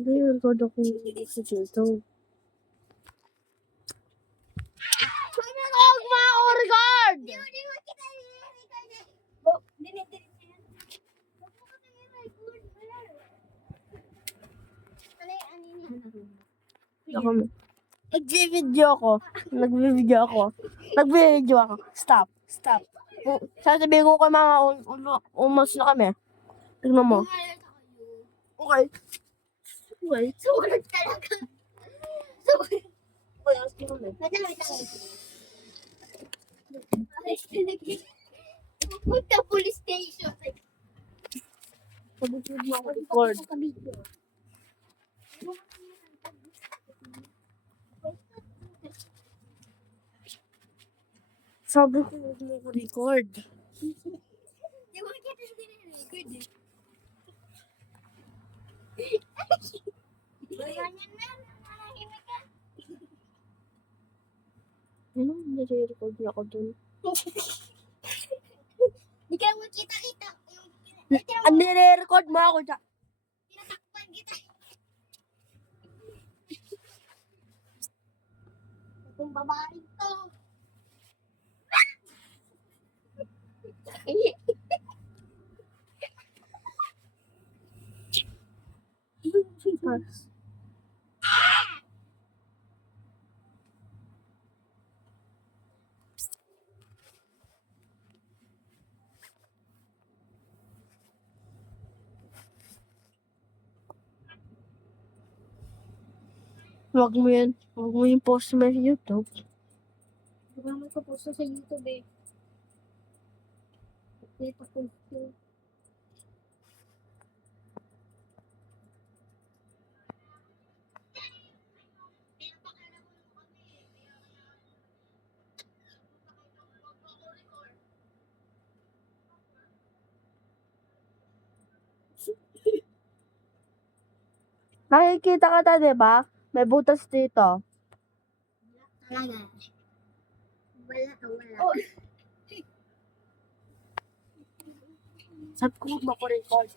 Nag-record ako sa dito. Huwag ma-record! Ako, nag-video ako. Nag-video ako. Stop. Sasabihin ko kay mga umas na kami. Tignan mo. Okay. Sumunod talaga. Sumunod. Wala kasi kami. Pupunta police station. Sabi mo ako record. Sabi ko huwag mo ko record. Di ba kita nire-record eh? Ganyan na. Nanahimik ka. Ano, nire-record niya ako dun. Di ka mo kita-kita. Ang nire-record mo ako dyan. Tinatakpan kita. Itong babae to. Huwag mo yan. Huwag mo yung post mo sa YouTube. Di ba may paposto sa YouTube eh? May paposto. Nakikita ka ta, diba? May butas dito. Talaga. Wala. Oh. Sabi ko huwag mo ko record.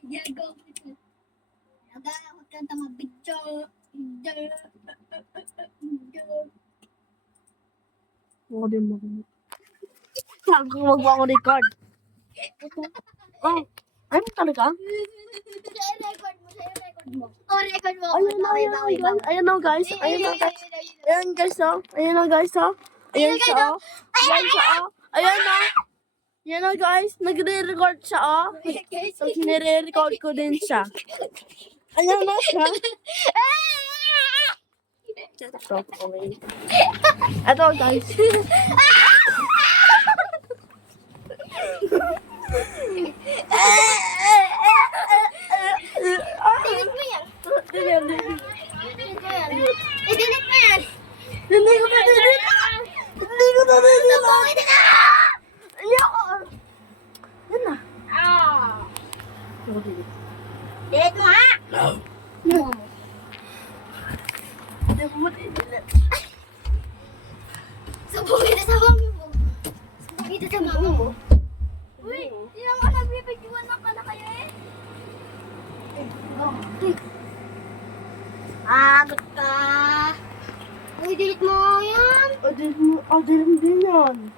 Gago. Huwag kang tamabidyo. Huwag din mo. Sabi ko huwag mo ako record. Oh, ano talaga? Record mo. Oh, record mo. Ayan na guys. Ayan guys, oh. Ayan na guys, oh. Ayan siya, oh. Ayan na guys. Nagre-record siya, oh. Tapos nire-record ko din siya. Ayan na siya. Ito guys. Delete mo yan. I-delete mo yan. Hindi ko na delete. Ayoko. Yan na. Delete mo ha. No. Hindi ko delete. Sabugin na sa mami mo. Sabugin na sa mami mo. Uy, hindi naman nagbibigyan ng kala kayo eh. Agot ka. Uy, delete mo yan. Delete mo din yan.